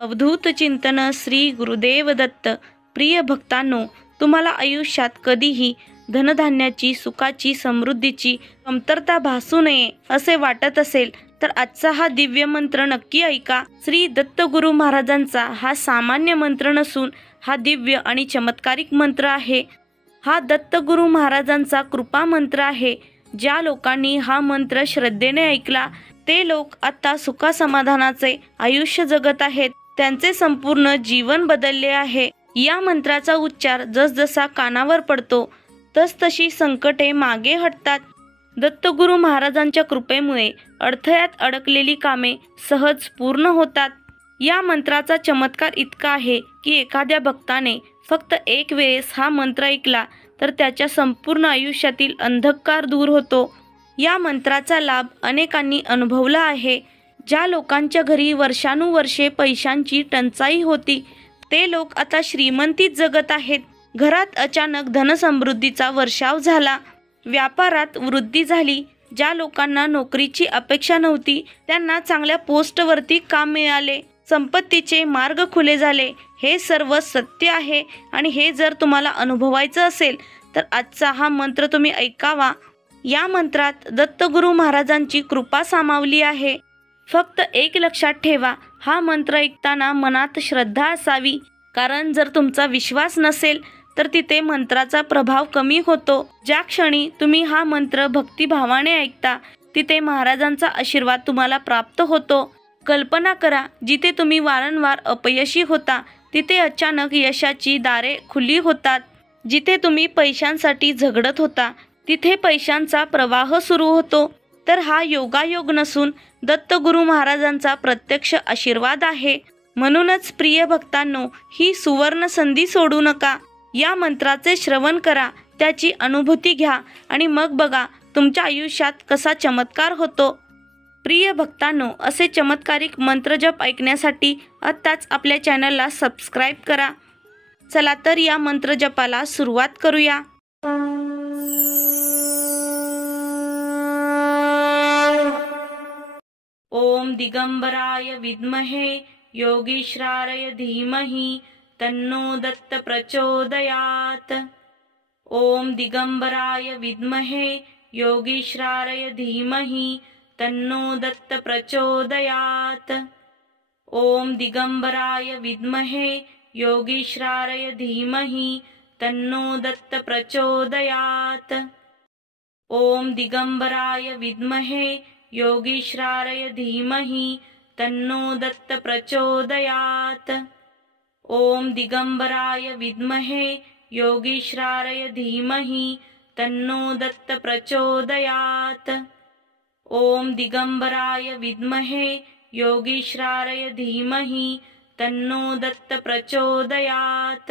अवधूत चिंतन श्री गुरुदेव दत्त. प्रिय भक्तांनो, तुम्हाला आयुष्यात कधीही धनधान्याची, सुखाची, समृद्धीची कमतरता भासू नये असे वाटत असेल तर आजचा हा दिव्य मंत्र नक्की ऐका. श्री दत्तगुरु महाराजांचा हा सामान्य मंत्र नसून हा दिव्य आणि चमत्कारिक मंत्र आहे. हा दत्तगुरु महाराजांचा कृपा मंत्र आहे. ज्या लोकांनी हा मंत्र श्रद्धेने ऐकला ते लोक आता सुखासमाधानाचे आयुष्य जगत आहेत. त्यांचे संपूर्ण जीवन बदलले आहे. या मंत्राचा उच्चार जसजसा कानावर पडतो तसतशी संकटे मागे हटतात. दत्तगुरु महाराजांच्या कृपेमुळे अडथळ्यात अडकलेली कामे सहज पूर्ण होतात. या मंत्राचा चमत्कार इतका आहे की एखाद्या भक्ताने फक्त एक वेळेस हा मंत्र ऐकला तर त्याच्या संपूर्ण आयुष्यातील अंधकार दूर होतो. या मंत्राचा लाभ अनेकांनी अनुभवला आहे. ज्या लोकांच्या घरी वर्षानुवर्षे पैशांची टंचाई होती ते लोक आता श्रीमंतीत जगत आहेत. घरात अचानक धनसमृद्धीचा वर्षाव झाला. व्यापारात वृद्धी झाली. ज्या लोकांना नोकरीची अपेक्षा नव्हती त्यांना चांगल्या पोस्टवरती काम मिळाले. संपत्तीचे मार्ग खुले झाले. हे सर्व सत्य आहे आणि हे जर तुम्हाला अनुभवायचं असेल तर आजचा हा मंत्र तुम्ही ऐकावा. या मंत्रात दत्तगुरु महाराजांची कृपा सामावली आहे. फक्त एक लक्षात ठेवा, हा मंत्र ऐकताना मनात श्रद्धा असावी. कारण जर तुमचा विश्वास नसेल तर तिथे मंत्राचा प्रभाव कमी होतो. ज्या क्षणी तुम्ही हा मंत्र भक्तिभावाने ऐकता तिथे महाराजांचा आशीर्वाद तुम्हाला प्राप्त होतो. कल्पना करा, जिथे तुम्ही वारंवार अपयशी होता तिथे अचानक यशाची दारे खुली होतात. जिथे तुम्ही पैशांसाठी झगडत होता तिथे पैशांचा प्रवाह सुरू होतो. तर हा योगायोग नसून दत्तगुरु महाराजांचा प्रत्यक्ष आशीर्वाद आहे. म्हणूनच प्रिय भक्तांनो, ही सुवर्ण संधी सोडू नका. या मंत्राचे श्रवण करा, त्याची अनुभूती घ्या आणि मग बघा तुमच्या आयुष्यात कसा चमत्कार होतो. प्रिय भक्तांनो, असे चमत्कारिक मंत्रजप ऐकण्यासाठी आत्ताच आपल्या चॅनलला सबस्क्राईब करा. चला तर या मंत्रजपाला सुरुवात करूया. ओम दिगंबराय विद्महे योगीश्वराय धीमहि तन्नो दत्त प्रचोदयात्. ओम दिगंबराय विद्महे योगीश्वराय धीमहि तन्नो दत्त प्रचोदयात्. ओम दिगंबराय विद्महे योगीश्वराय धीमहि तन्नो दत्त प्रचोदयात्. ओम दिगंबराय विद्महे योगीश्वराय धीमहि तन्नो दत्त प्रचोदयात्. ओम दिगंबराय विद्महे योगीश्वराय धीमहि तन्नो दत्त प्रचोदयात्. ओम दिगंबराय विद्महे योगीश्वराय धीमहि तन्नो दत्त प्रचोदयात्.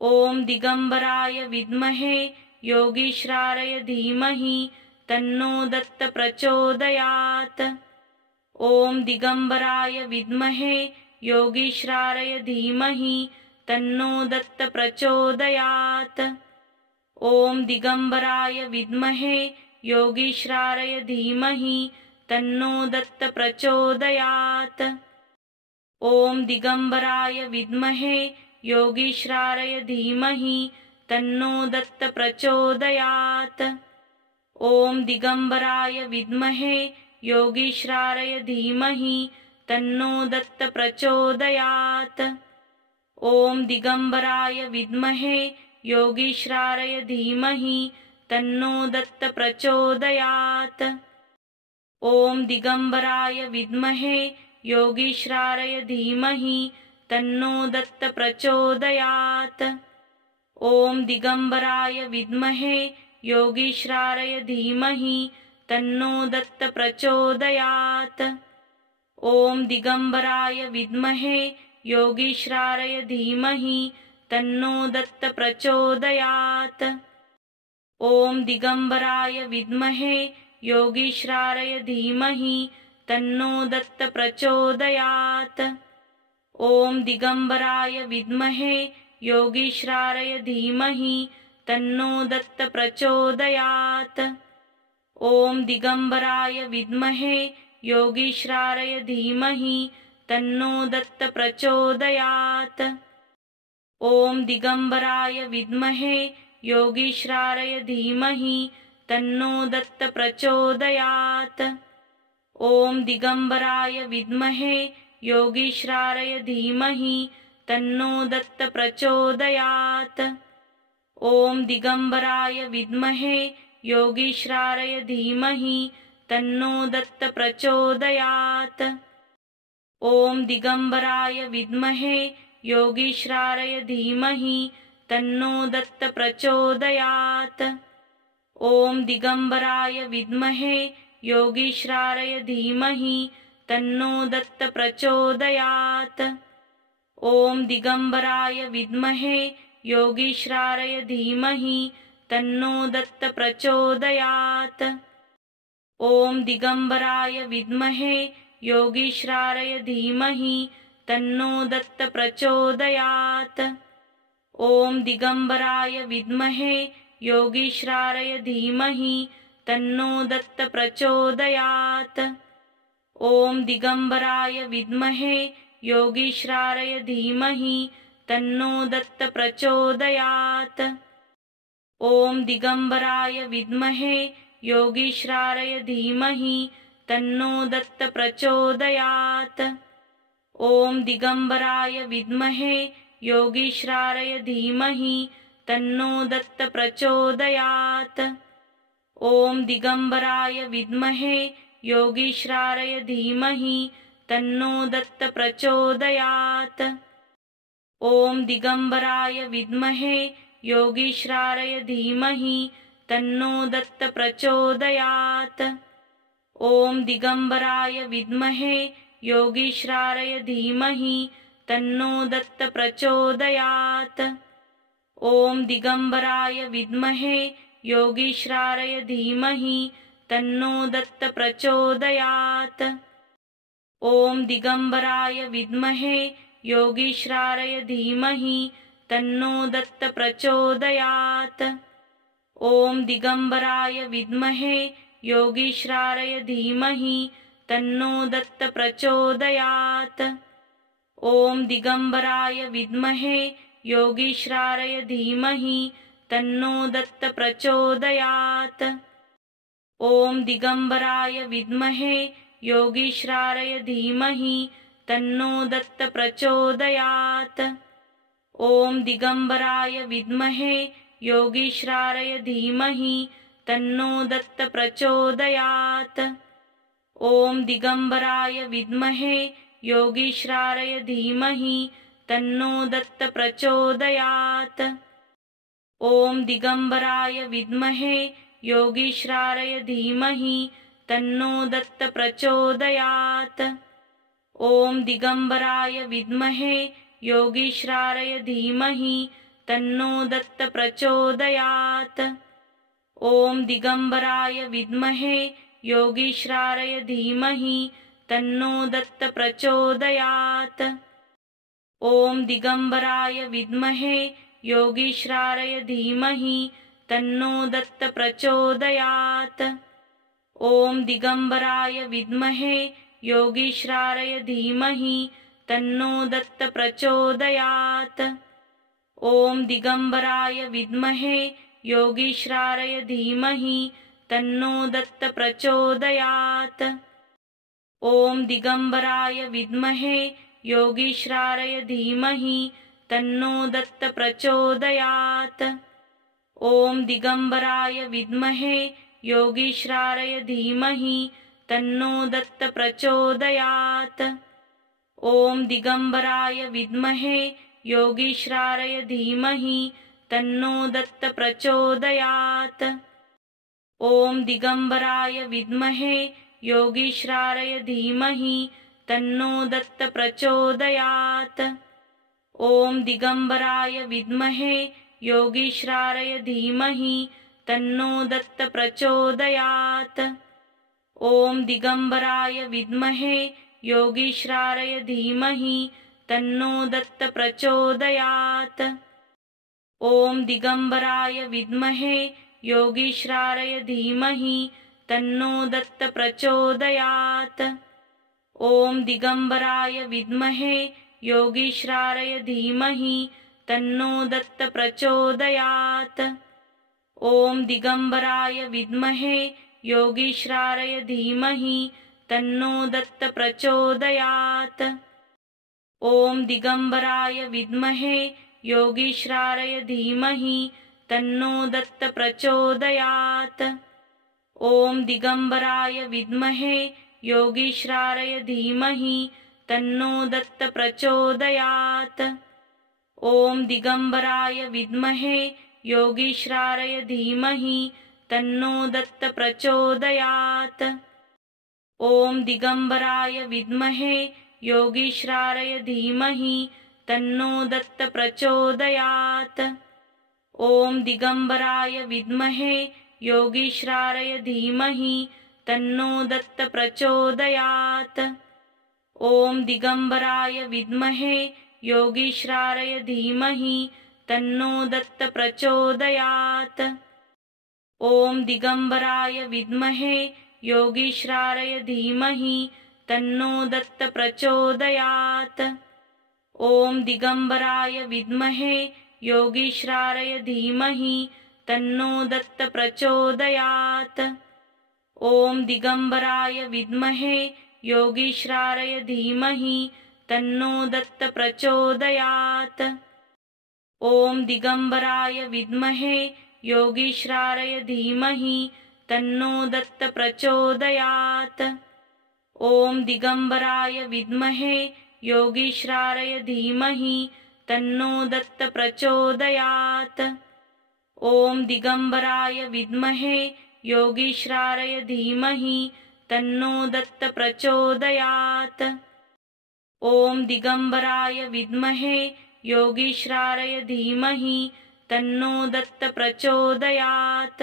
ओम दिगंबराय विद्महे योगीश्वराय धीमहि तन्नो दत्त प्रचोदयात्. ओम दिगंबराय विद्महे योगीश्वराय धीमहि तन्नो दत्त प्रचोदयात्. ओम दिगंबराय विद्महे योगीश्वराय धीमहि तन्नो दत्त प्रचोदयात्. ओम दिगंबराय विद्महे योगीश्वराय धीमहि तन्नो दत्त प्रचोदयात्. ओम दिगंबराय विद्महे योगीश्वराय धीमहि तन्नो दत्त प्रचोदयात्. ओम दिगंबराय विद्महे योगीश्वराय धीमहि तन्नो दत्त प्रचोदयात्. ओम दिगंबराय विद्महे योगीश्वराय धीमहि तन्नो दत्त प्रचोदयात्. ओम दिगंबराय विद्महे योगीश्वराय धीमहि तन्नो दत्त प्रचोदयात्. ओम दिगंबराय विद्महे योगीश्वराय धीमहि तन्नो दत्त प्रचोदयात्. ओम दिगंबराय विद्महे योगीश्वराय धीमहि तन्नो दत्त प्रचोदयात्. ओम दिगंबराय विद्महे योगीश्वराय धीमहि तन्नो दत्त प्रचोदयात्. ओम दिगंबराय विद्महे योगीश्वराय धीमहि तन्नो दत्त प्रचोदयात्। ॐ दिगम्बराय विद्महे योगीश्वराय धीमहि तन्नो दत्त प्रचोदयात्। ॐ दिगम्बराय विद्महे योगीश्वराय धीमहि तन्नो दत्त प्रचोदयात्। ॐ दिगम्बराय विद्महे योगीश्वराय धीमहि तन्नो दत्त प्रचोदयात्। ॐ दिगम्बराय विद्महे योगीश्वराय धीमहि तन्नो दत्त प्रचोदयात्। ॐ दिगम्बराय विद्महे योगीश्वराय धीमहि तन्नो दत्त प्रचोदयात्। ॐ दिगम्बराय विद्महे योगीश्वराय धीमहि तन्नो दत्त प्रचोदयात्। ॐ दिगम्बराय विद्महे योगीश्वराय धीमहि तन्नो दत्त प्रचोदयात्। ॐ दिगम्बराय विद्महे योगीश्वराय धीमहि तन्नो दत्त प्रचोदयात्। ॐ दिगम्बराय विद्महे योगीश्वराय धीमहि तन्नो दत्त प्रचोदयात्। ॐ दिगम्बराय विद्महे योगीश्वराय धीमहि तन्नो दत्त प्रचोदयात्। ॐ दिगम्बराय विद्महे योगीश्वराय धीमहि तन्नो दत्त प्रचोदयात्। ॐ दिगम्बराय विद्महे योगीश्वराय धीमहि तन्नो दत्त प्रचोदयात्। ॐ दिगम्बराय विद्महे योगीश्वराय धीमहि तन्नो दत्त प्रचोदयात्। ॐ दिगम्बराय विद्महे योगीश्वराय धीमहि तन्नो दत्त प्रचोदयात्। ॐ दिगम्बराय विद्महे योगीश्वराय धीमहि तन्नो दत्त प्रचोदयात्। ॐ दिगम्बराय विद्महे योगीश्वराय धीमहि तन्नो दत्त प्रचोदयात्। ॐ दिगम्बराय विद्महे योगीश्वराय धीमहि तन्नो दत्त प्रचोदयात्। ॐ दिगम्बराय विद्महे योगीश्वराय धीमहि तन्नो दत्त प्रचोदयात्। ॐ दिगम्बराय विद्महे योगीश्वराय धीमहि तन्नो दत्त प्रचोदयात्। ॐ दिगम्बराय विद्महे योगीश्वराय धीमहि तन्नो दत्त प्रचोदयात्। ॐ दिगम्बराय विद्महे योगीश्वराय धीमहि तन्नो दत्त प्रचोदयात्। ॐ दिगम्बराय विद्महे योगीश्वराय धीमहि तन्नो दत्त प्रचोदयात्। ॐ दिगम्बराय विद्महे योगीश्वराय धीमहि तन्नो दत्त प्रचोदयात्। ॐ दिगम्बराय विद्महे योगीश्वराय धीमहि तन्नो दत्त प्रचोदयात्। ॐ दिगम्बराय विद्महे योगीश्वराय धीमहि तन्नो दत्त प्रचोदयात्। ॐ दिगम्बराय विद्महे योगीश्वराय धीमहि तन्नो दत्त प्रचोदयात्। ॐ दिगम्बराय विद्महे योगीश्वराय धीमहि तन्नो दत्त प्रचोदयात्। ॐ दिगम्बराय विद्महे योगीश्वराय धीमहि तन्नो दत्त प्रचोदयात्। ॐ दिगम्बराय विद्महे योगीश्वराय धीमहि तन्नो दत्त प्रचोदयात्। ॐ दिगम्बराय विद्महे योगीश्वराय धीमहि तन्नो दत्त प्रचोदयात्। ॐ दिगम्बराय विद्महे योगीश्वराय धीमहि तन्नो दत्त प्रचोदयात्। ॐ दिगम्बराय विद्महे योगीश्वराय धीमहि तन्नो दत्त प्रचोदयात्। ॐ दिगम्बराय विद्महे योगीश्वराय धीमहि तन्नो दत्त प्रचोदयात्। ॐ दिगम्बराय विद्महे योगीश्वराय धीमहि तन्नो दत्त प्रचोदयात्। ॐ दिगम्बराय विद्महे योगीश्वराय धीमहि तन्नो दत्त प्रचोदयात्। ॐ दिगम्बराय विद्महे योगीश्वराय धीमहि तन्नो दत्त प्रचोदयात्। ॐ दिगम्बराय विद्महे योगीश्वराय धीमहि तन्नो दत्त प्रचोदयात्। ॐ दिगम्बराय विद्महे योगीश्वराय धीमहि तन्नो दत्त प्रचोदयात्। ॐ दिगम्बराय विद्महे योगीश्वराय धीमहि तन्नो दत्त प्रचोदयात्। ॐ दिगम्बराय विद्महे योगीश्वराय धीमहि तन्नो दत्त प्रचोदयात्। ॐ दिगम्बराय विद्महे योगीश्वराय धीमहि तन्नो दत्त प्रचोदयात्। ॐ दिगम्बराय विद्महे योगीश्वराय धीमहि तन्नो दत्त प्रचोदयात्। ॐ दिगम्बराय विद्महे योगीश्वराय धीमहि तन्नो दत्त प्रचोदयात्। ॐ दिगम्बराय विद्महे योगीश्वराय धीमहि तन्नो दत्त प्रचोदयात्। ॐ दिगम्बराय विद्महे योगीश्वराय धीमहि तन्नो दत्त प्रचोदयात्। ॐ दिगम्बराय विद्महे योगीश्वराय धीमहि तन्नो दत्त प्रचोदयात्। ॐ दिगम्बराय विद्महे योगीश्वराय धीमहि तन्नो दत्त प्रचोदयात्। ॐ दिगम्बराय विद्महे योगीश्वराय धीमहि तन्नो दत्त प्रचोदयात्। ॐ दिगम्बराय विद्महे योगीश्वराय धीमहि तन्नो दत्त प्रचोदयात्।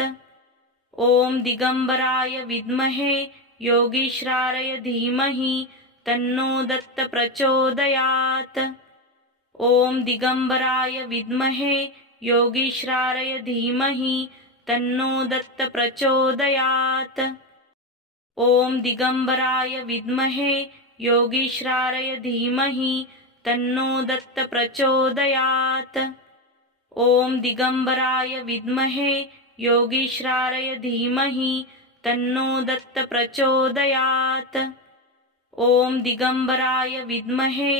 ॐ दिगम्बराय विद्महे योगीश्वराय धीमहि तन्नो दत्त प्रचोदयात्। ॐ दिगम्बराय विद्महे योगीश्वराय धीमहि तन्नो दत्त प्रचोदयात्। ॐ दिगम्बराय विद्महे योगीश्वराय धीमहि तन्नो दत्त प्रचोदयात्। ॐ दिगम्बराय विद्महे योगीश्वराय धीमहि तन्नो दत्त प्रचोदयात्। ॐ दिगम्बराय विद्महे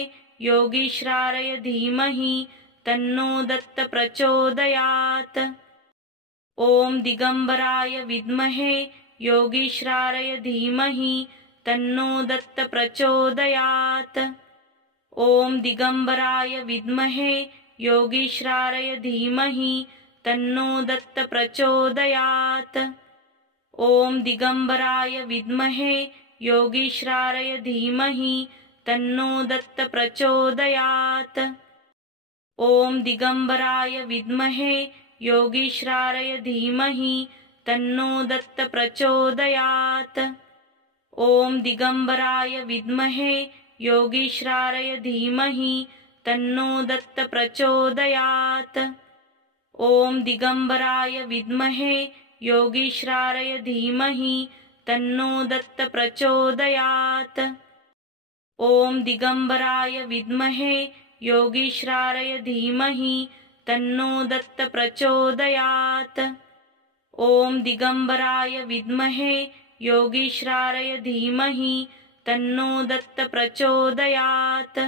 योगीश्वराय धीमहि तन्नो दत्त प्रचोदयात्। ॐ दिगम्बराय विद्महे योगीश्वराय धीमहि तन्नो दत्त प्रचोदयात्। ॐ दिगम्बराय विद्महे योगीश्वराय धीमहि तन्नो दत्त प्रचोदयात्। ॐ दिगम्बराय विद्महे योगीश्वराय धीमहि तन्नो दत्त प्रचोदयात्। ॐ दिगम्बराय विद्महे योगीश्वराय धीमहि तन्नो दत्त प्रचोदयात्। ॐ दिगम्बराय विद्महे योगीश्वराय धीमहि तन्नो दत्त प्रचोदयात्। ॐ दिगम्बराय विद्महे योगीश्वराय धीमहि तन्नो दत्त प्रचोदयात्। ॐ दिगम्बराय विद्महे योगीश्वराय धीमहि तन्नो दत्त प्रचोदयात्। ॐ दिगम्बराय विद्महे योगीश्वराय धीमहि तन्नो दत्त प्रचोदयात्।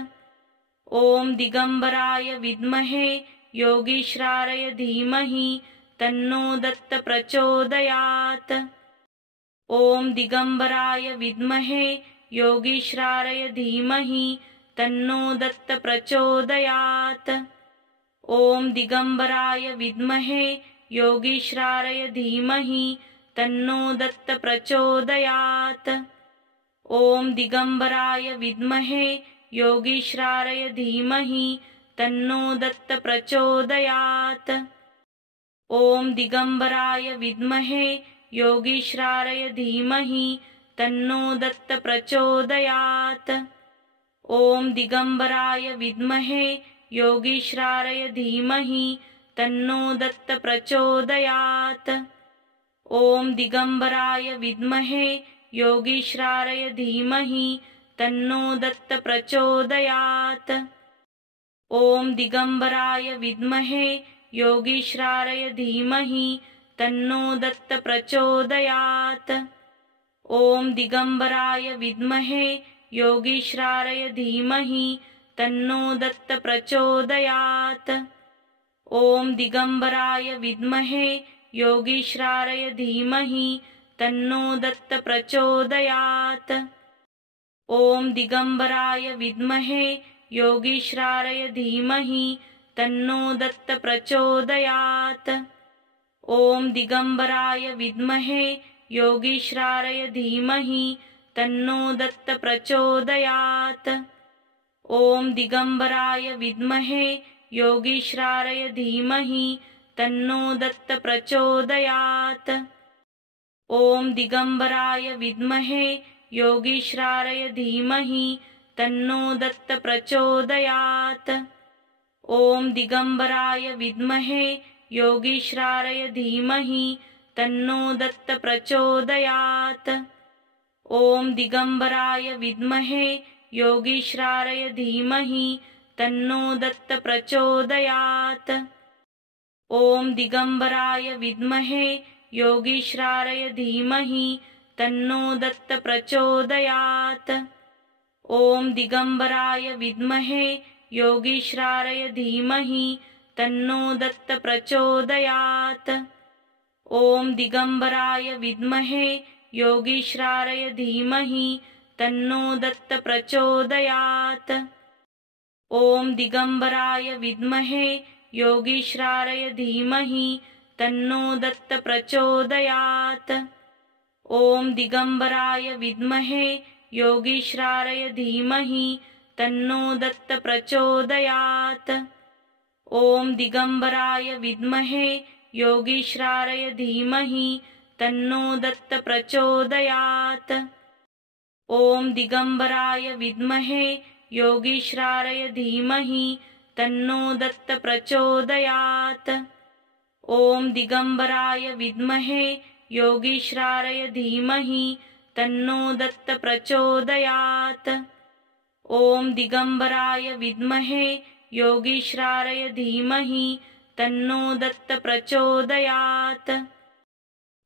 ॐ दिगम्बराय विद्महे योगीश्वराय धीमहि तन्नो दत्त प्रचोदयात्। ॐ दिगम्बराय विद्महे योगीश्वराय धीमहि तन्नो दत्त प्रचोदयात्। ॐ दिगम्बराय विद्महे योगीश्वराय धीमहि तन्नो दत्त प्रचोदयात्। ॐ दिगम्बराय विद्महे योगीश्वराय धीमहि तन्नो दत्त प्रचोदयात्। ॐ दिगम्बराय विद्महे योगीश्वराय धीमहि तन्नो दत्त प्रचोदयात्। ॐ दिगम्बराय विद्महे योगीश्वराय धीमहि तन्नो दत्त प्रचोदयात्। ॐ दिगम्बराय विद्महे योगीश्वराय धीमहि तन्नो दत्त प्रचोदयात्। ॐ दिगम्बराय विद्महे योगीश्वराय धीमहि तन्नो दत्त प्रचोदयात्। ॐ दिगम्बराय विद्महे योगीश्वराय धीमहि तन्नो दत्त प्रचोदयात्। ॐ दिगम्बराय विद्महे योगीश्वराय धीमहि तन्नो दत्त प्रचोदयात्। ॐ दिगम्बराय विद्महे योगीश्वराय धीमहि तन्नो दत्त प्रचोदयात्। ॐ दिगम्बराय विद्महे योगीश्वराय धीमहि तन्नो दत्त प्रचोदयात्। ॐ दिगम्बराय विद्महे योगीश्वराय धीमहि तन्नो दत्त प्रचोदयात्। ॐ दिगम्बराय विद्महे योगीश्वराय धीमहि तन्नो दत्त प्रचोदयात्। ॐ दिगम्बराय विद्महे योगीश्वराय धीमहि तन्नो दत्त प्रचोदयात्। ॐ दिगम्बराय विद्महे योगीश्वराय धीमहि तन्नो दत्त प्रचोदयात्। ॐ दिगम्बराय विद्महे योगीश्वराय धीमहि तन्नो दत्त प्रचोदयात्। ॐ दिगम्बराय विद्महे योगीश्वराय धीमहि तन्नो दत्त प्रचोदयात्। ॐ दिगम्बराय विद्महे योगीश्वराय धीमहि तन्नो दत्त प्रचोदयात्। ॐ दिगम्बराय विद्महे योगीश्वराय धीमहि तन्नो दत्त प्रचोदयात्। ॐ दिगम्बराय विद्महे योगीश्वराय धीमहि तन्नो दत्त प्रचोदयात्। ॐ दिगम्बराय विद्महे योगीश्वराय धीमहि तन्नो दत्त प्रचोदयात्। ॐ दिगम्बराय विद्महे योगीश्वराय धीमहि तन्नो दत्त प्रचोदयात्। ॐ दिगम्बराय विद्महे योगीश्वराय धीमहि तन्नो दत्त प्रचोदयात्। ॐ दिगम्बराय विद्महे योगीश्वराय धीमहि तन्नो दत्त प्रचोदयात्।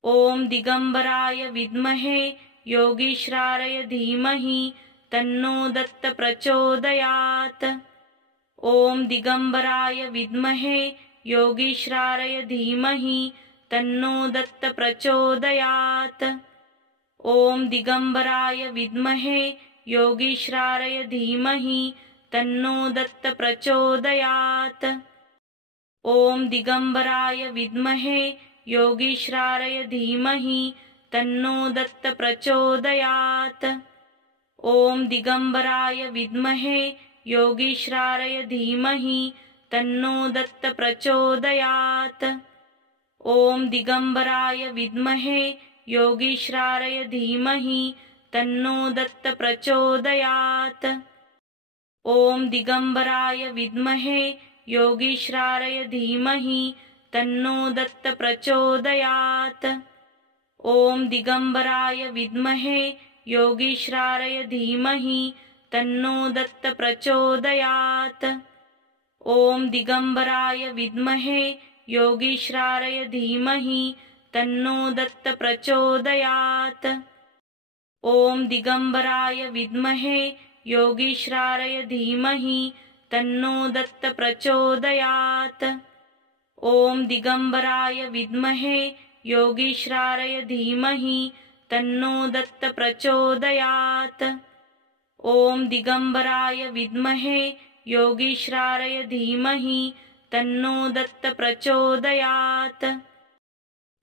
ॐ दिगम्बराय विद्महे योगीश्वराय धीमहि तन्नो दत्त प्रचोदयात्। ॐ दिगम्बराय विद्महे योगीश्वराय धीमहि तन्नो दत्त प्रचोदयात्। ॐ दिगम्बराय विद्महे योगीश्वराय धीमहि तन्नो दत्त प्रचोदयात्। ॐ दिगम्बराय विद्महे योगीश्वराय धीमहि तन्नो दत्त प्रचोदयात्। ॐ दिगम्बराय विद्महे योगीश्वराय धीमहि तन्नो दत्त प्रचोदयात्। ॐ दिगम्बराय विद्महे योगीश्वराय धीमहि तन्नो दत्त प्रचोदयात्। ॐ दिगम्बराय विद्महे योगीश्वराय धीमहि तन्नो दत्त प्रचोदयात्। ॐ दिगम्बराय विद्महे योगीश्वराय धीमहि तन्नो दत्त प्रचोदयात्। ॐ दिगम्बराय विद्महे योगीश्वराय धीमहि तन्नो दत्त प्रचोदयात्। ॐ दिगम्बराय विद्महे योगीश्वराय धीमहि तन्नो दत्त प्रचोदयात्। ॐ दिगम्बराय विद्महे योगीश्वराय धीमहि तन्नो दत्त प्रचोदयात्। ॐ दिगम्बराय विद्महे योगीश्वराय धीमहि तन्नो दत्त प्रचोदयात्।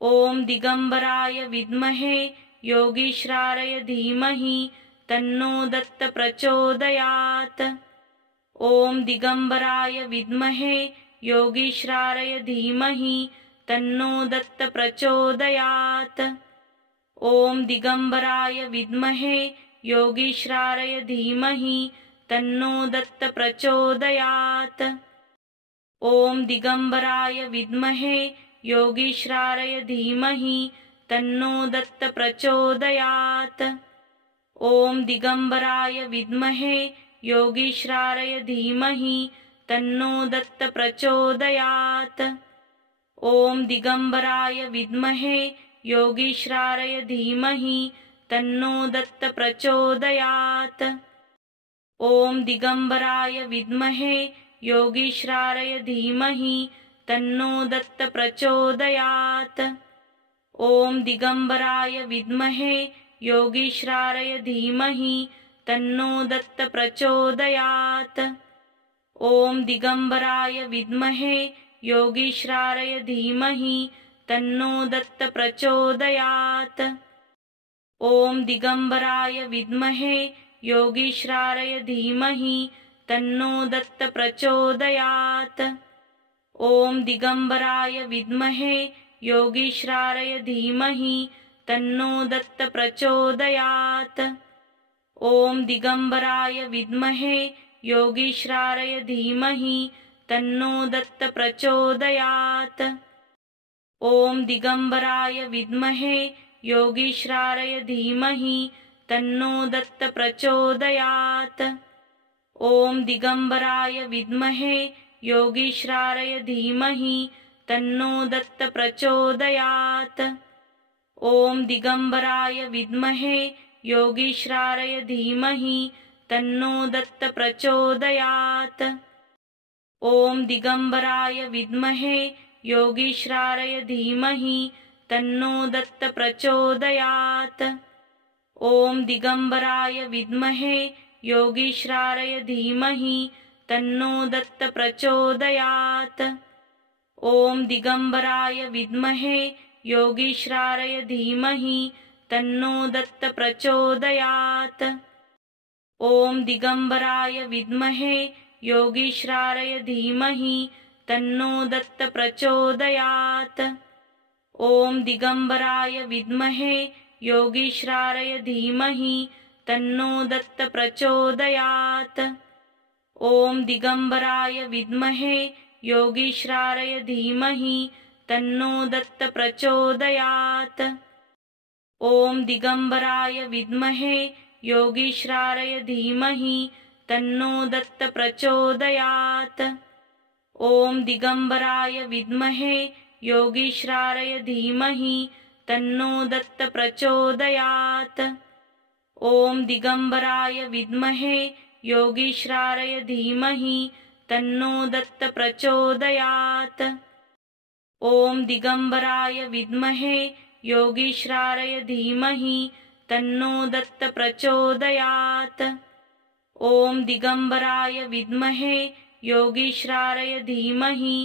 ॐ दिगम्बराय विद्महे योगीश्वराय धीमहि तन्नो दत्त प्रचोदयात्। ॐ दिगम्बराय विद्महे योगीश्वराय धीमहि तन्नो दत्त प्रचोदयात्। ॐ दिगम्बराय विद्महे योगीश्वराय धीमहि तन्नो दत्त प्रचोदयात्। ॐ दिगम्बराय विद्महे योगीश्वराय धीमहि तन्नो दत्त प्रचोदयात्। ॐ दिगम्बराय विद्महे योगीश्वराय धीमहि तन्नो दत्त प्रचोदयात्। ॐ दिगम्बराय विद्महे योगीश्वराय धीमहि तन्नो दत्त प्रचोदयात्। ॐ दिगम्बराय विद्महे योगीश्वराय धीमहि तन्नो दत्त प्रचोदयात्। ॐ दिगम्बराय विद्महे योगीश्वराय धीमहि तन्नो दत्त प्रचोदयात्। ॐ दिगम्बराय विद्महे योगीश्वराय धीमहि तन्नो दत्त प्रचोदयात्। ॐ दिगम्बराय विद्महे योगीश्वराय धीमहि तन्नो दत्त प्रचोदयात्। ॐ दिगम्बराय विद्महे योगीश्वराय धीमहि तन्नो दत्त प्रचोदयात्। ॐ दिगम्बराय विद्महे योगीश्वराय धीमहि तन्नो दत्त प्रचोदयात्। ॐ दिगम्बराय विद्महे योगीश्वराय धीमहि तन्नो दत्त प्रचोदयात्। ॐ दिगम्बराय विद्महे योगीश्वराय धीमहि तन्नो दत्त प्रचोदयात्। ॐ दिगम्बराय विद्महे योगीश्वराय धीमहि तन्नो दत्त प्रचोदयात्। ॐ दिगम्बराय विद्महे योगीश्वराय धीमहि तन्नो दत्त प्रचोदयात्। ॐ दिगम्बराय विद्महे योगीश्वराय धीमहि तन्नो दत्त प्रचोदयात्। ॐ दिगम्बराय विद्महे योगीश्वराय धीमहि तन्नो दत्त प्रचोदयात्। ॐ दिगम्बराय विद्महे योगीश्वराय धीमहि तन्नो दत्त प्रचोदयात्। ॐ दिगम्बराय विद्महे योगीश्वराय धीमहि तन्नो दत्त प्रचोदयात्। ॐ दिगम्बराय विद्महे योगीश्वराय धीमहि तन्नो दत्त प्रचोदयात्। ॐ दिगम्बराय विद्महे योगीश्वराय धीमहि तन्नो दत्त प्रचोदयात्। ॐ दिगम्बराय विद्महे योगीश्वराय धीमहि तन्नो दत्त प्रचोदयात्। ॐ दिगम्बराय विद्महे योगीश्वराय धीमहि तन्नो दत्त प्रचोदयात्। ॐ दिगम्बराय विद्महे योगीश्वराय धीमहि तन्नो दत्त प्रचोदयात्। ॐ दिगम्बराय विद्महे योगीश्वराय धीमहि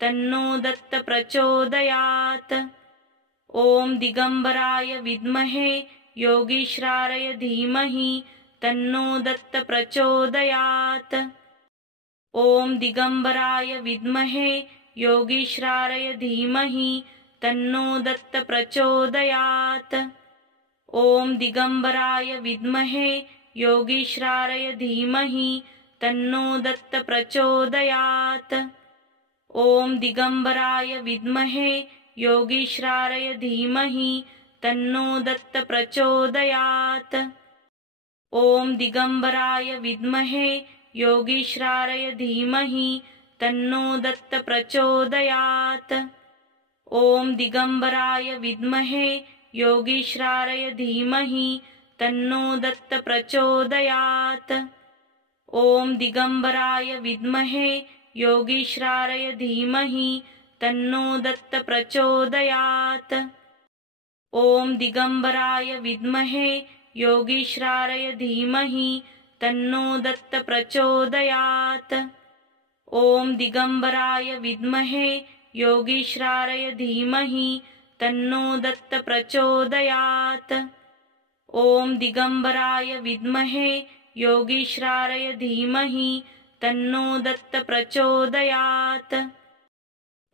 तन्नो दत्त प्रचोदयात्। ॐ दिगम्बराय विद्महे योगीश्वराय धीमहि तन्नो दत्त प्रचोदयात्। ॐ दिगम्बराय विद्महे योगीश्वराय धीमहि तन्नो दत्त प्रचोदयात्। ॐ दिगम्बराय विद्महे योगीश्वराय धीमहि तन्नो दत्त प्रचोदयात्। ॐ दिगम्बराय विद्महे योगीश्वराय धीमहि तन्नो दत्त प्रचोदयात्। ॐ दिगम्बराय विद्महे योगीश्वराय धीमहि तन्नो दत्त प्रचोदयात्। ॐ दिगम्बराय विद्महे योगीश्वराय धीमहि तन्नो दत्त प्रचोदयात्। ॐ दिगम्बराय विद्महे योगीश्वराय धीमहि तन्नो दत्त प्रचोदयात्। ॐ दिगम्बराय विद्महे योगीश्वराय धीमहि तन्नो दत्त प्रचोदयात्। ॐ दिगम्बराय विद्महे योगीश्वराय धीमहि तन्नो दत्त प्रचोदयात्। ॐ दिगम्बराय विद्महे योगीश्वराय धीमहि तन्नो दत्त प्रचोदयात्।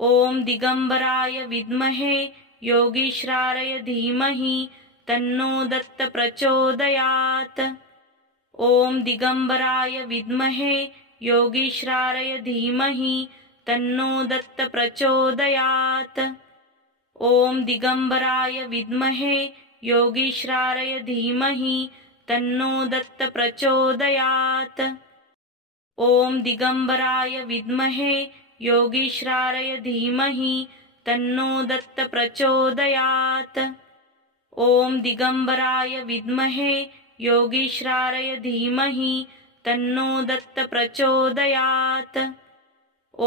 ॐ दिगम्बराय विद्महे योगीश्वराय धीमहि तन्नो दत्त प्रचोदयात्। ॐ दिगम्बराय विद्महे योगीश्वराय धीमहि तन्नो दत्त प्रचोदयात्। ॐ दिगम्बराय विद्महे योगीश्वराय धीमहि तन्नो दत्त प्रचोदयात्। ॐ दिगम्बराय विद्महे योगीश्वराय धीमहि तन्नो दत्त प्रचोदयात्। ॐ दिगम्बराय विद्महे योगीश्वराय धीमहि तन्नो दत्त प्रचोदयात्।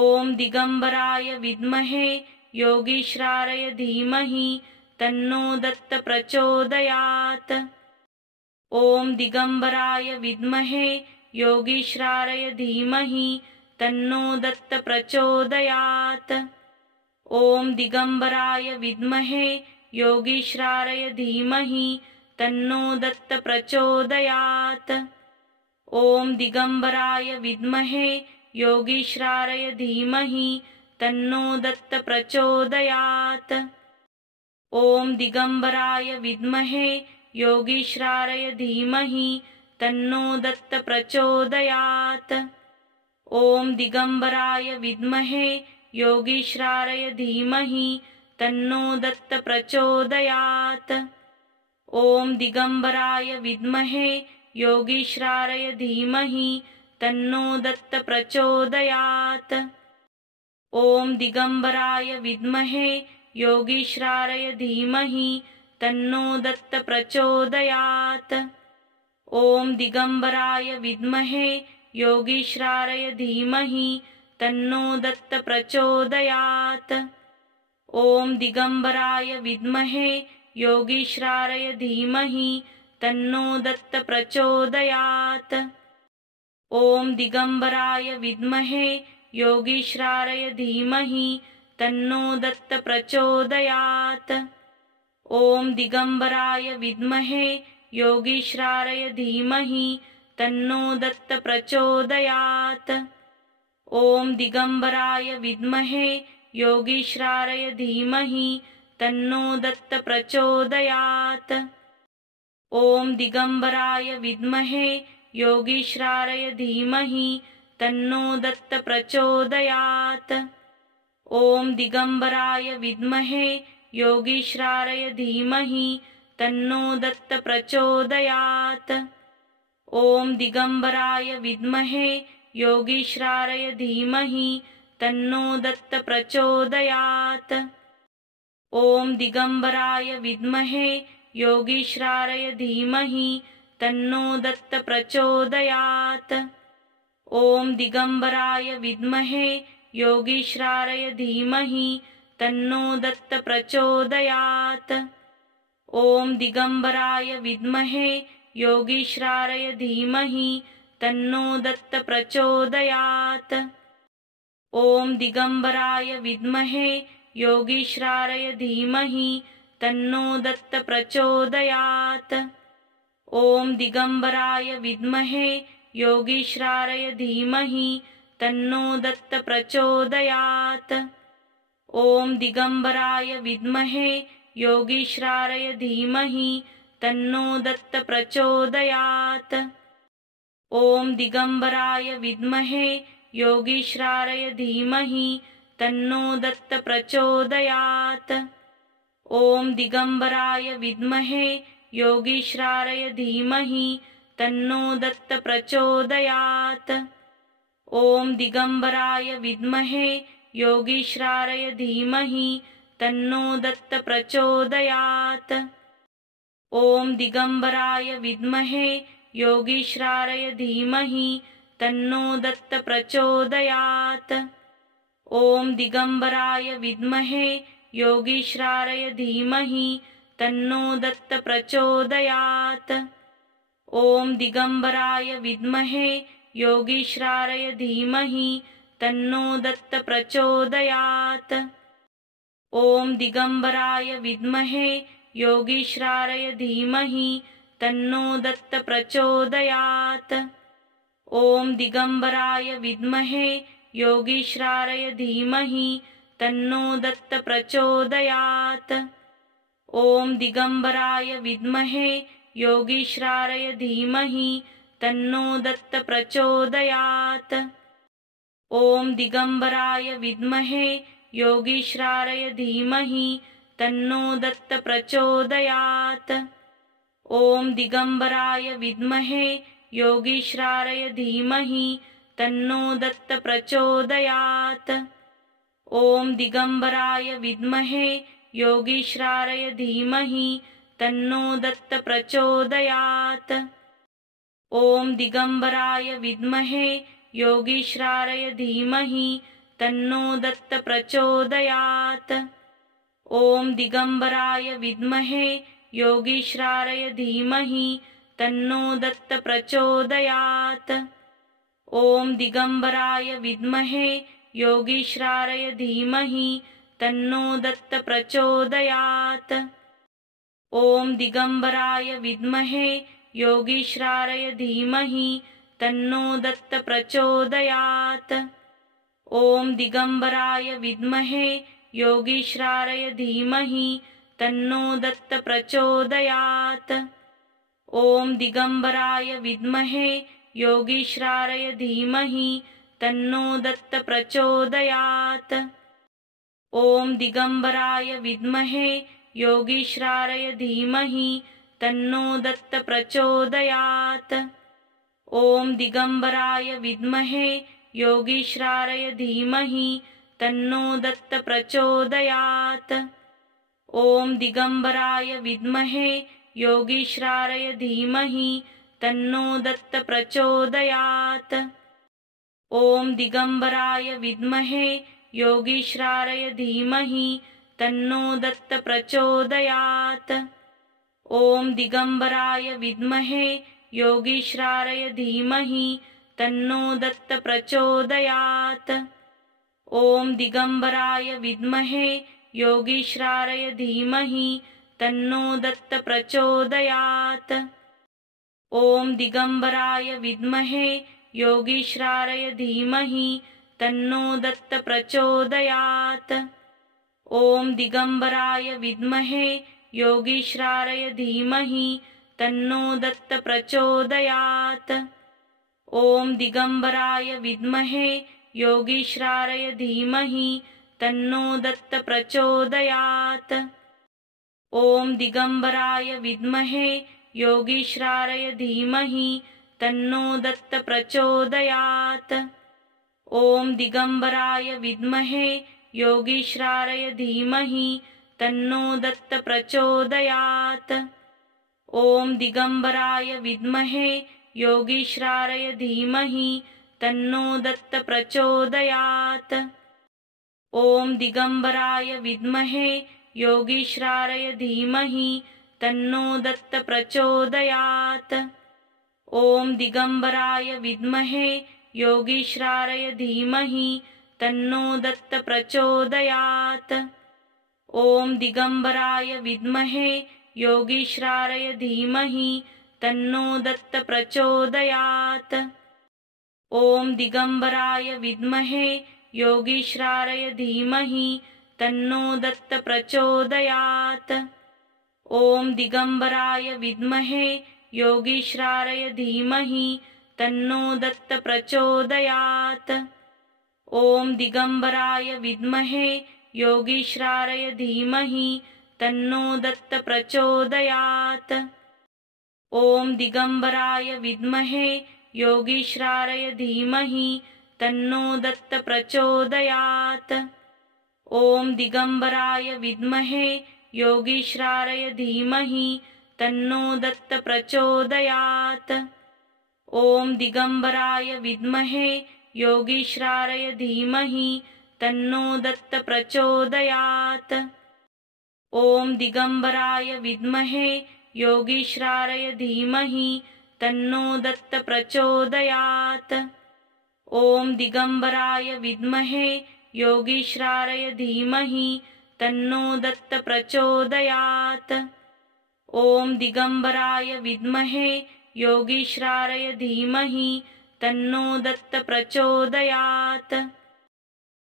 ॐ दिगम्बराय विद्महे योगीश्वराय धीमहि तन्नो दत्त प्रचोदयात्। ॐ दिगम्बराय विद्महे योगीश्वराय धीमहि तन्नो दत्त प्रचोदयात्। ॐ दिगम्बराय विद्महे योगीश्वराय धीमहि तन्नो दत्त प्रचोदयात्। ॐ दिगम्बराय विद्महे योगीश्वराय धीमहि तन्नो दत्त प्रचोदयात्। ॐ दिगम्बराय विद्महे योगीश्वराय धीमहि तन्नो दत्त प्रचोदयात्। ॐ दिगम्बराय विद्महे योगीश्वराय धीमहि तन्नो दत्त प्रचोदयात्। ॐ दिगम्बराय विद्महे योगीश्वराय धीमहि तन्नो दत्त प्रचोदयात्। ॐ दिगम्बराय विद्महे योगीश्वराय धीमहि तन्नो दत्त प्रचोदयात्। ॐ दिगम्बराय विद्महे योगीश्वराय धीमहि तन्नो दत्त प्रचोदयात्। ॐ दिगम्बराय विद्महे योगीश्वराय धीमहि तन्नो दत्त प्रचोदयात्। ॐ दिगम्बराय विद्महे योगीश्वराय धीमहि तन्नो दत्त प्रचोदयात्। ॐ दिगम्बराय विद्महे योगीश्वराय धीमहि तन्नो दत्त प्रचोदयात्। ॐ दिगम्बराय विद्महे योगीश्वराय धीमहि तन्नो दत्त प्रचोदयात्। ॐ दिगम्बराय विद्महे योगीश्वराय धीमहि तन्नो दत्त प्रचोदयात्। ॐ दिगम्बराय विद्महे योगीश्वराय धीमहि तन्नो दत्त प्रचोदयात्। ॐ दिगम्बराय विद्महे योगीश्वराय धीमहि तन्नो दत्त प्रचोदयात्। ॐ दिगम्बराय विद्महे योगीश्वराय धीमहि तन्नो दत्त प्रचोदयात्। ॐ दिगम्बराय विद्महे योगीश्वराय धीमहि तन्नो दत्त प्रचोदयात्। ॐ दिगम्बराय विद्महे योगीश्वराय धीमहि तन्नो दत्त प्रचोदयात्। ॐ दिगम्बराय विद्महे योगीश्वराय धीमहि तन्नो दत्त प्रचोदयात्। ॐ दिगम्बराय विद्महे योगीश्वराय धीमहि तन्नो दत्त प्रचोदयात्। ॐ दिगम्बराय विद्महे योगीश्वराय धीमहि तन्नो दत्त प्रचोदयात्। ॐ दिगम्बराय विद्महे योगीश्वराय धीमहि तन्नो दत्त प्रचोदयात्। ॐ दिगम्बराय विद्महे योगीश्वराय धीमहि तन्नो दत्त प्रचोदयात्। ॐ दिगम्बराय विद्महे योगीश्वराय धीमहि तन्नो दत्त प्रचोदयात्। ॐ दिगम्बराय विद्महे योगीश्वराय धीमहि तन्नो दत्त प्रचोदयात्। ॐ दिगम्बराय विद्महे योगीश्वराय धीमहि तन्नो दत्त प्रचोदयात्। ॐ दिगम्बराय विद्महे योगीश्वराय धीमहि तन्नो दत्त प्रचोदयात्। ॐ दिगम्बराय विद्महे योगीश्वराय धीमहि तन्नो दत्त प्रचोदयात्। ॐ दिगम्बराय विद्महे योगीश्वराय धीमहि तन्नो दत्त प्रचोदयात्। ॐ दिगम्बराय विद्महे योगीश्वराय धीमहि तन्नो दत्त प्रचोदयात्। ॐ दिगम्बराय विद्महे योगीश्वराय धीमहि तन्नो दत्त प्रचोदयात्। ॐ दिगम्बराय विद्महे योगीश्वराय धीमहि तन्नो दत्त प्रचोदयात्। ॐ दिगम्बराय विद्महे योगीश्वराय धीमहि तन्नो दत्त प्रचोदयात्। ॐ दिगम्बराय विद्महे योगीश्वराय धीमहि तन्नो दत्त प्रचोदयात्। ॐ दिगम्बराय विद्महे योगीश्वराय धीमहि तन्नो दत्त प्रचोदयात्। ॐ दिगम्बराय विद्महे योगीश्वराय धीमहि तन्नो दत्त प्रचोदयात्। ॐ दिगम्बराय विद्महे योगीश्वराय धीमहि तन्नो दत्त प्रचोदयात्। ॐ दिगम्बराय विद्महे योगीश्वराय धीमहि तन्नो दत्त प्रचोदयात्। ॐ दिगम्बराय विद्महे योगीश्वराय धीमहि तन्नो दत्त प्रचोदयात्। ॐ दिगम्बराय विद्महे योगीश्वराय धीमहि तन्नो दत्त प्रचोदयात्। ॐ दिगम्बराय विद्महे योगीश्वराय धीमहि तन्नो दत्त प्रचोदयात्। ॐ दिगम्बराय विद्महे योगीश्वराय धीमहि तन्नो दत्त प्रचोदयात्। ॐ दिगम्बराय विद्महे योगीश्वराय धीमहि तन्नो दत्त प्रचोदयात्। ॐ दिगम्बराय विद्महे योगीश्वराय धीमहि तन्नो दत्त प्रचोदयात्। ॐ दिगम्बराय विद्महे योगीश्वराय धीमहि तन्नो दत्त प्रचोदयात्। ॐ दिगम्बराय विद्महे योगीश्वराय धीमहि तन्नो दत्त प्रचोदयात्। ॐ दिगम्बराय विद्महे योगीश्वराय धीमहि तन्नो दत्त प्रचोदयात्। ॐ दिगम्बराय विद्महे योगीश्वराय धीमहि तन्नो दत्त प्रचोदयात्। ॐ दिगम्बराय विद्महे योगीश्वराय धीमहि तन्नो दत्त प्रचोदयात्। ॐ दिगम्बराय विद्महे योगीश्वराय धीमहि तन्नो दत्त प्रचोदयात्। ॐ दिगम्बराय विद्महे योगीश्वराय धीमहि तन्नो दत्त प्रचोदयात्। ॐ दिगम्बराय विद्महे योगीश्वराय धीमहि तन्नो दत्त प्रचोदयात्। ॐ दिगम्बराय विद्महे योगीश्वराय धीमहि तन्नो दत्त प्रचोदयात्। ॐ दिगम्बराय विद्महे योगीश्वराय धीमहि तन्नो दत्त प्रचोदयात्। ॐ दिगम्बराय विद्महे योगीश्वराय धीमहि तन्नो दत्त प्रचोदयात्। ॐ दिगम्बराय विद्महे योगीश्वराय धीमहि तन्नो दत्त प्रचोदयात्। ॐ दिगम्बराय विद्महे योगीश्वराय धीमहि तन्नो दत्त प्रचोदयात्। ॐ दिगम्बराय विद्महे योगीश्वराय धीमहि तन्नो दत्त प्रचोदयात्। ॐ दिगम्बराय विद्महे योगीश्वराय धीमहि तन्नो दत्त प्रचोदयात्। ॐ दिगम्बराय विद्महे योगीश्वराय धीमहि तन्नो दत्त प्रचोदयात्। ॐ दिगम्बराय विद्महे योगीश्वराय धीमहि तन्नो दत्त प्रचोदयात्। ॐ दिगम्बराय विद्महे योगीश्वराय धीमहि तन्नो दत्त प्रचोदयात्। ॐ दिगम्बराय विद्महे योगीश्वराय धीमहि तन्नो दत्त प्रचोदयात्।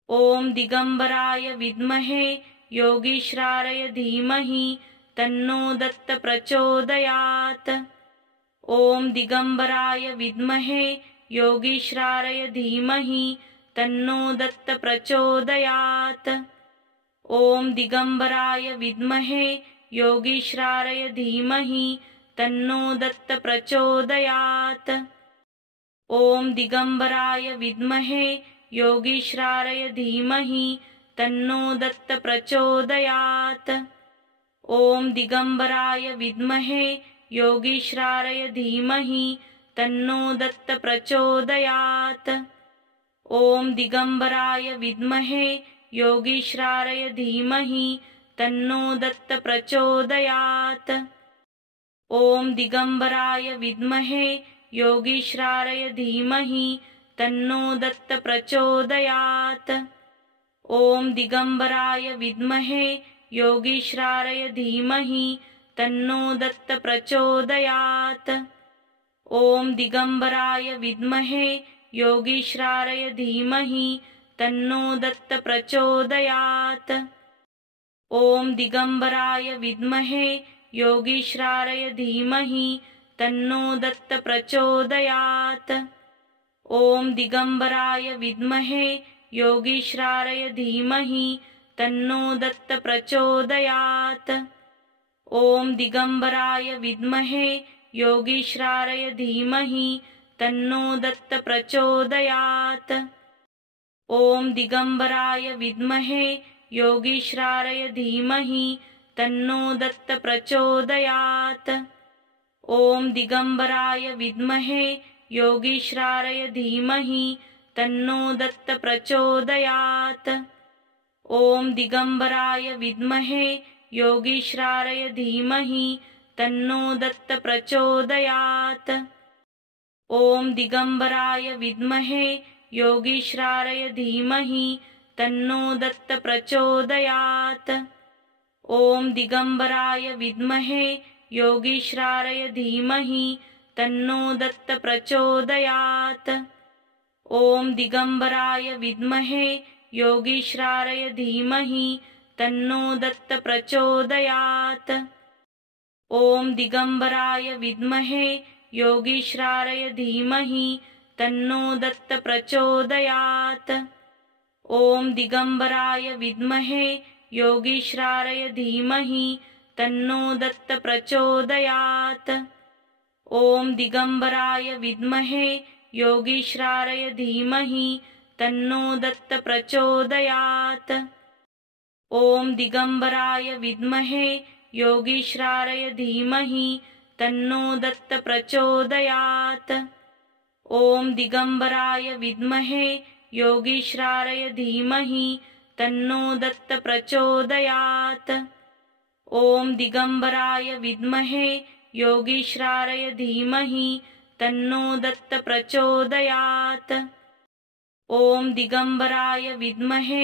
ॐ दिगम्बराय विद्महे योगीश्वराय धीमहि तन्नो दत्त प्रचोदयात्। ॐ दिगम्बराय विद्महे योगीश्वराय धीमहि तन्नो दत्त प्रचोदयात्। ॐ दिगम्बराय विद्महे योगीश्वराय धीमहि तन्नो दत्त प्रचोदयात्। ॐ दिगम्बराय विद्महे योगीश्वराय धीमहि तन्नो दत्त प्रचोदयात्। ॐ दिगम्बराय विद्महे योगीश्वराय धीमहि तन्नो दत्त प्रचोदयात्। ॐ दिगम्बराय विद्महे योगीश्वराय धीमहि तन्नो दत्त प्रचोदयात्। ॐ दिगम्बराय विद्महे योगीश्वराय धीमहि तन्नो दत्त प्रचोदयात्। ॐ दिगम्बराय विद्महे योगीश्वराय धीमहि तन्नो दत्त प्रचोदयात्। ॐ दिगम्बराय विद्महे योगीश्वराय धीमहि तन्नो दत्त प्रचोदयात्। ॐ दिगम्बराय विद्महे योगीश्वराय धीमहि तन्नो दत्त प्रचोदयात्। ॐ दिगम्बराय विद्महे योगीश्वराय धीमहि तन्नो दत्त प्रचोदयात्। ॐ दिगम्बराय विद्महे योगीश्वराय धीमहि तन्नो दत्त प्रचोदयात्। ॐ दिगम्बराय विद्महे योगीश्वराय धीमहि तन्नो दत्त प्रचोदयात्। ॐ दिगम्बराय विद्महे योगीश्वराय धीमहि तन्नो दत्त प्रचोदयात्। ॐ दिगम्बराय विद्महे योगीश्वराय धीमहि तन्नो दत्त प्रचोदयात्। ॐ दिगम्बराय विद्महे योगीश्वराय धीमहि तन्नो दत्त प्रचोदयात्। ॐ दिगम्बराय विद्महे योगीश्वराय धीमहि तन्नो दत्त प्रचोदयात्। ॐ दिगम्बराय विद्महे योगीश्वराय धीमहि तन्नो दत्त प्रचोदयात्। ॐ दिगम्बराय विद्महे योगीश्वराय धीमहि तन्नो दत्त प्रचोदयात्। ॐ दिगम्बराय विद्महे योगीश्वराय धीमहि तन्नो दत्त प्रचोदयात्। ॐ दिगम्बराय विद्महे योगीश्वराय धीमहि तन्नो दत्त प्रचोदयात्। ॐ दिगम्बराय विद्महे योगीश्वराय धीमहि तन्नो दत्त प्रचोदयात्। ॐ दिगम्बराय विद्महे योगीश्वराय धीमहि तन्नो दत्त प्रचोदयात्। ॐ दिगम्बराय विद्महे योगीश्वराय धीमहि तन्नो दत्त प्रचोदयात्। ॐ दिगम्बराय विद्महे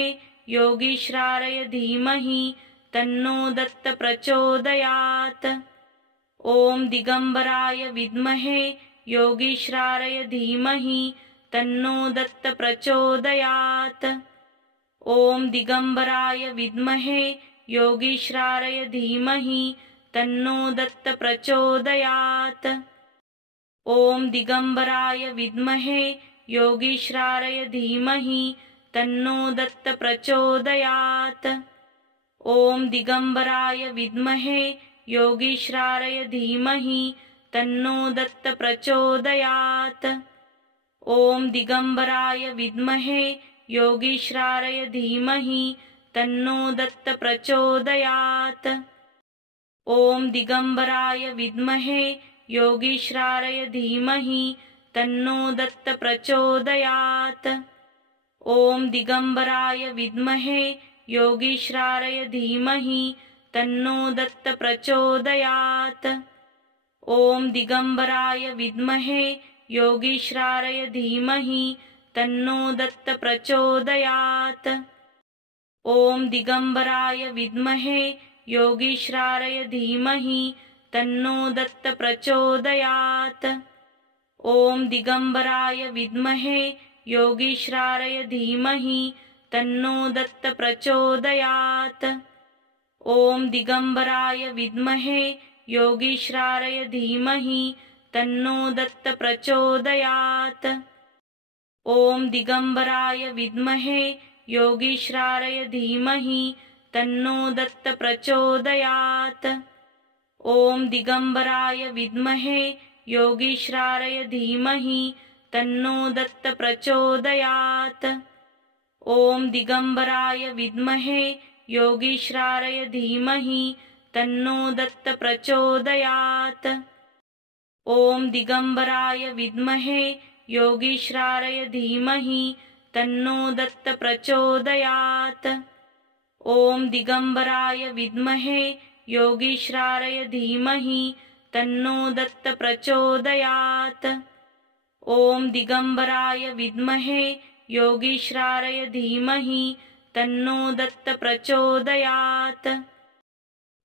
योगीश्वराय धीमहि तन्नो दत्त प्रचोदयात्। ॐ दिगम्बराय विद्महे योगीश्वराय धीमहि तन्नो दत्त प्रचोदयात्। ॐ दिगम्बराय विद्महे योगीश्वराय धीमहि तन्नो दत्त प्रचोदयात्। ॐ दिगम्बराय विद्महे योगीश्वराय धीमहि तन्नो दत्त प्रचोदयात्। ॐ दिगम्बराय विद्महे योगीश्वराय धीमहि तन्नो दत्त प्रचोदयात्। ॐ दिगम्बराय विद्महे योगीश्वराय धीमहि तन्नो दत्त प्रचोदयात्। ॐ दिगम्बराय विद्महे योगीश्वराय धीमहि तन्नो दत्त प्रचोदयात्। ॐ दिगम्बराय विद्महे योगीश्वराय धीमहि तन्नो दत्त प्रचोदयात्। ॐ दिगम्बराय विद्महे योगीश्वराय धीमहि तन्नो दत्त प्रचोदयात्। ॐ दिगम्बराय विद्महे योगीश्वराय धीमहि तन्नो दत्त प्रचोदयात्। ॐ दिगम्बराय विद्महे योगीश्वराय धीमहि तन्नो दत्त प्रचोदयात्। ॐ दिगम्बराय विद्महे योगीश्वराय धीमहि तन्नो दत्त प्रचोदयात्। ॐ दिगम्बराय विद्महे योगीश्वराय धीमहि तन्नो दत्त प्रचोदयात्। ॐ दिगम्बराय विद्महे योगीश्वराय धीमहि तन्नो दत्त प्रचोदयात्। ॐ दिगम्बराय विद्महे योगीश्वराय धीमहि तन्नो दत्त प्रचोदयात्। ॐ दिगम्बराय विद्महे योगीश्वराय धीमहि तन्नो दत्त प्रचोदयात्। ॐ दिगम्बराय विद्महे योगीश्वराय धीमहि तन्नो दत्त प्रचोदयात्। ॐ दिगम्बराय विद्महे योगीश्वराय धीमहि तन्नो दत्त प्रचोदयात्।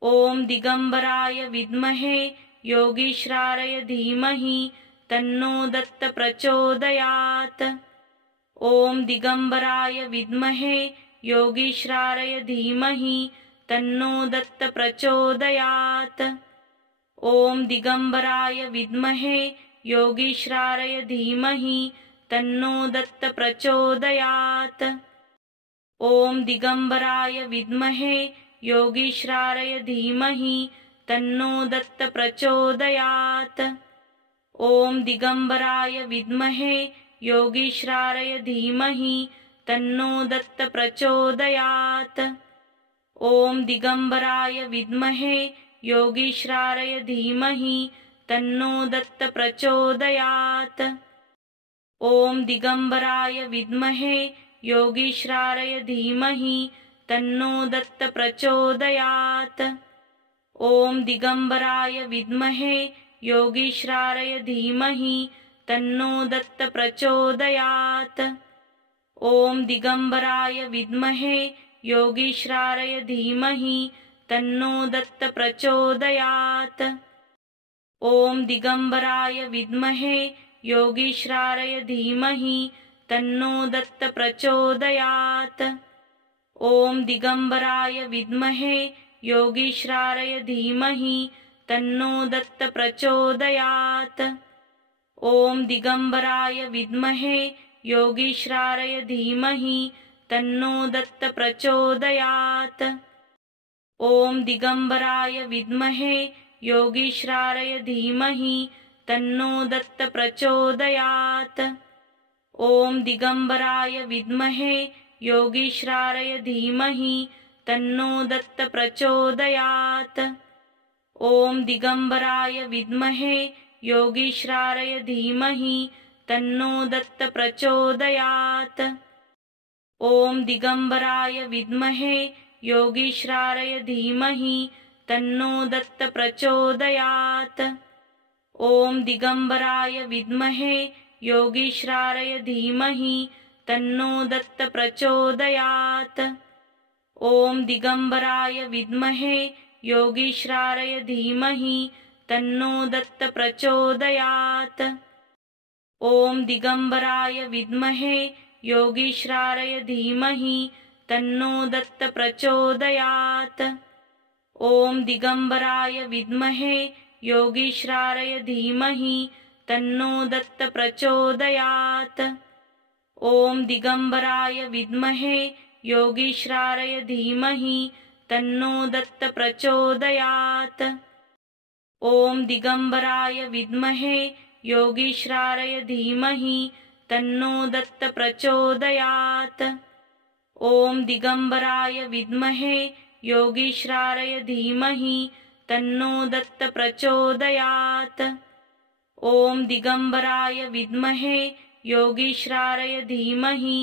ॐ दिगम्बराय विद्महे योगीश्वराय धीमहि तन्नो दत्त प्रचोदयात्। ॐ दिगम्बराय विद्महे योगीश्वराय धीमहि तन्नो दत्त प्रचोदयात्। ॐ दिगम्बराय विद्महे योगीश्वराय धीमहि तन्नो दत्त प्रचोदयात्। ॐ दिगम्बराय विद्महे योगीश्वराय धीमहि तन्नो दत्त प्रचोदयात्। ॐ दिगम्बराय विद्महे योगीश्वराय धीमहि तन्नो दत्त प्रचोदयात्। ॐ दिगम्बराय विद्महे योगीश्वराय धीमहि तन्नो दत्त प्रचोदयात्। ॐ दिगम्बराय विद्महे योगीश्वराय धीमहि तन्नो दत्त प्रचोदयात्। ॐ दिगम्बराय विद्महे योगीश्वराय धीमहि तन्नो दत्त प्रचोदयात्। ॐ दिगम्बराय विद्महे योगीश्वराय धीमहि तन्नो दत्त प्रचोदयात्। ॐ दिगम्बराय विद्महे योगीश्वराय धीमहि तन्नो दत्त प्रचोदयात्। ॐ दिगम्बराय विद्महे योगीश्वराय धीमहि तन्नो दत्त प्रचोदयात्। ॐ दिगम्बराय विद्महे योगीश्वराय धीमहि तन्नो दत्त प्रचोदयात्। ॐ दिगम्बराय विद्महे योगीश्वराय धीमहि तन्नो दत्त प्रचोदयात्। ॐ दिगम्बराय विद्महे योगीश्वराय धीमहि तन्नो दत्त प्रचोदयात्। ॐ दिगम्बराय विद्महे योगीश्वराय धीमहि तन्नो दत्त प्रचोदयात्। ॐ दिगम्बराय विद्महे योगीश्वराय धीमहि तन्नो दत्त प्रचोदयात्। ॐ दिगम्बराय विद्महे योगीश्वराय धीमहि तन्नो दत्त प्रचोदयात्। ॐ दिगम्बराय विद्महे योगीश्वराय धीमहि तन्नो दत्त प्रचोदयात्। ॐ दिगम्बराय विद्महे योगीश्वराय धीमहि तन्नो दत्त प्रचोदयात्। ॐ दिगम्बराय विद्महे योगीश्वराय धीमहि तन्नो दत्त प्रचोदयात्। ॐ दिगम्बराय विद्महे योगीश्वराय धीमहि तन्नो दत्त प्रचोदयात्। ॐ दिगम्बराय विद्महे योगीश्वराय धीमहि तन्नो दत्त प्रचोदयात्। ॐ दिगम्बराय विद्महे योगीश्वराय धीमहि तन्नो दत्त प्रचोदयात्। ॐ दिगम्बराय विद्महे योगीश्वराय धीमहि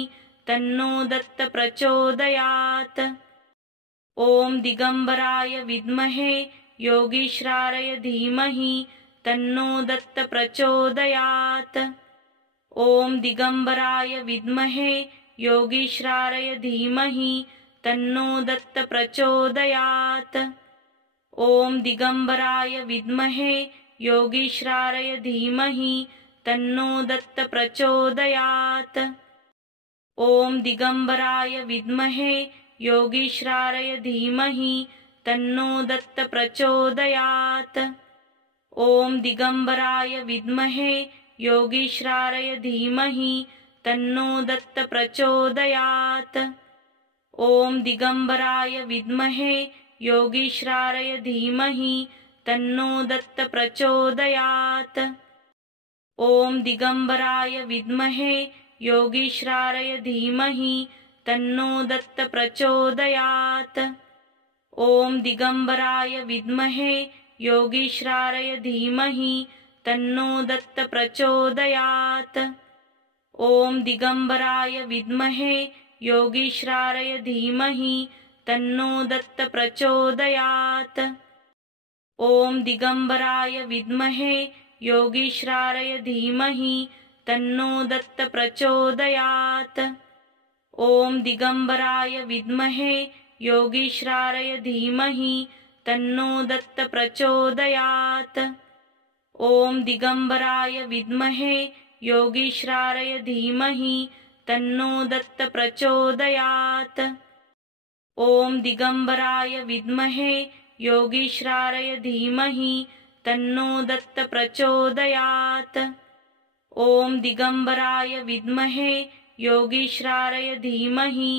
तन्नो दत्त प्रचोदयात्। ॐ दिगम्बराय विद्महे योगीश्वराय धीमहि तन्नो दत्त प्रचोदयात्। ॐ दिगम्बराय विद्महे योगीश्वराय धीमहि तन्नो दत्त प्रचोदयात्। ॐ दिगम्बराय विद्महे योगीश्वराय धीमहि तन्नो दत्त प्रचोदयात्। ॐ दिगम्बराय विद्महे योगीश्वराय धीमहि तन्नो दत्त प्रचोदयात्। ॐ दिगम्बराय विद्महे योगीश्वराय धीमहि तन्नो दत्त प्रचोदयात्। ॐ दिगम्बराय विद्महे योगीश्वराय धीमहि तन्नो दत्त प्रचोदयात्। ॐ दिगम्बराय विद्महे योगीश्वराय धीमहि तन्नो दत्त प्रचोदयात्। ॐ दिगम्बराय विद्महे योगीश्वराय धीमहि तन्नो दत्त प्रचोदयात्। ॐ दिगम्बराय विद्महे योगीश्वराय धीमहि तन्नो दत्त प्रचोदयात्। ॐ दिगम्बराय विद्महे योगीश्वराय धीमहि तन्नो दत्त प्रचोदयात्। ॐ दिगम्बराय विद्महे योगीश्वराय धीमहि तन्नो दत्त प्रचोदयात्। ॐ दिगम्बराय विद्महे योगीश्वराय धीमहि तन्नो दत्त प्रचोदयात्। ॐ दिगम्बराय विद्महे योगीश्वराय धीमहि तन्नो दत्त प्रचोदयात्। ॐ दिगम्बराय विद्महे योगीश्वराय धीमहि